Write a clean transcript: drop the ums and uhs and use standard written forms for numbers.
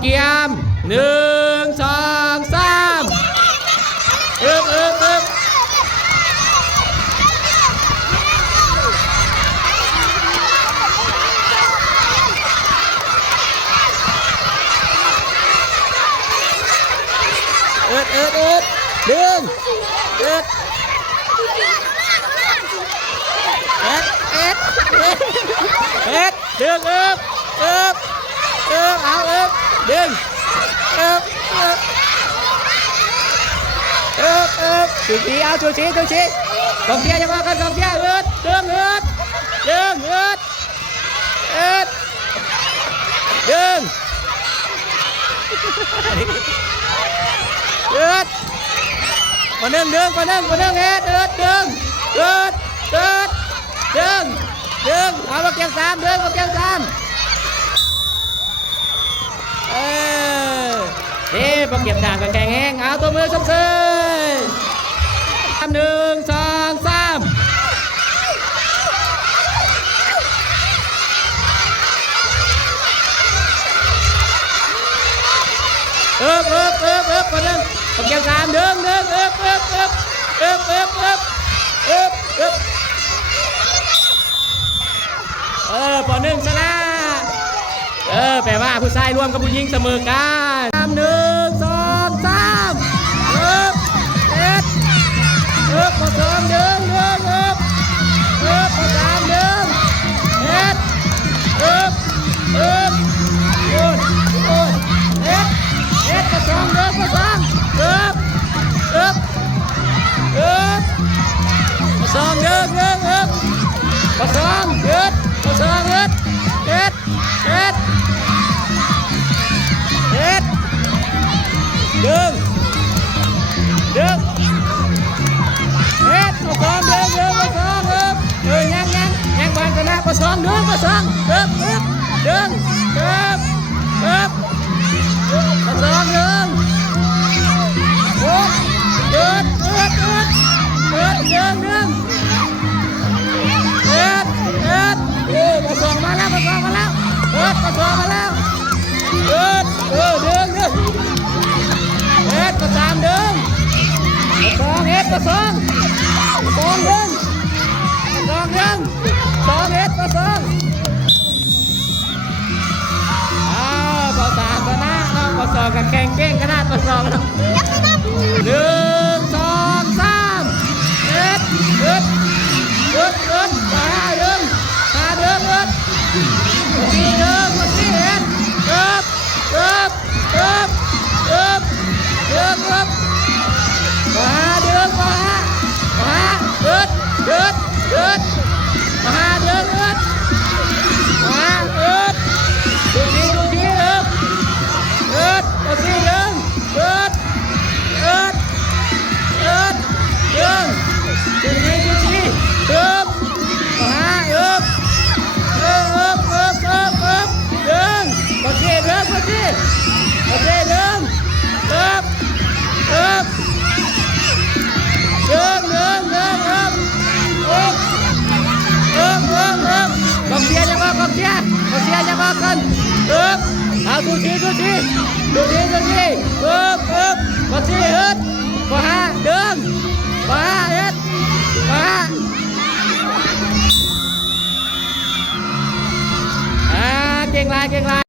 เกียม1 2 3อึบอึบอึบอึดดึงอึดดึงอึบเอาอึบดึงอึบชูชีเอาชูชีกองเชียร์จะมากันกองเชียร์อึดดึงดึงมาหนึ่งเฮ็ดดึงเอามาเก็บ3ดึงมาเก็บ3นี่มาเก็บ3กับแข่งแห้งเอาตัวมือซ้ำ1 2 3คนหนึ่งมาเก็บ3ดึงปอ1ชนะแปลว่าผู้ชายร่วมกับผู้หญิงเสมอกัน1 2 3ปอ2ดึงปอ3ดึงปอ2ดึงปอ2ยังบอลชนะปอ2ดึงปอ2ดึงมาแล้วปอ2มาแล้วปอ2มาแล้วดึงปอ3ดึงปอ2ปอ2ดึงปอ2ดึงปอ2ปอ2ปอ3ชนะปอ2กับเก่งขนาดปอ2แล้ว1 2 3อึดมาดึงกองเชียร์จะมากันเอาดูชีกองเชียร์ปอ5ดึงปอ5เก่งลาย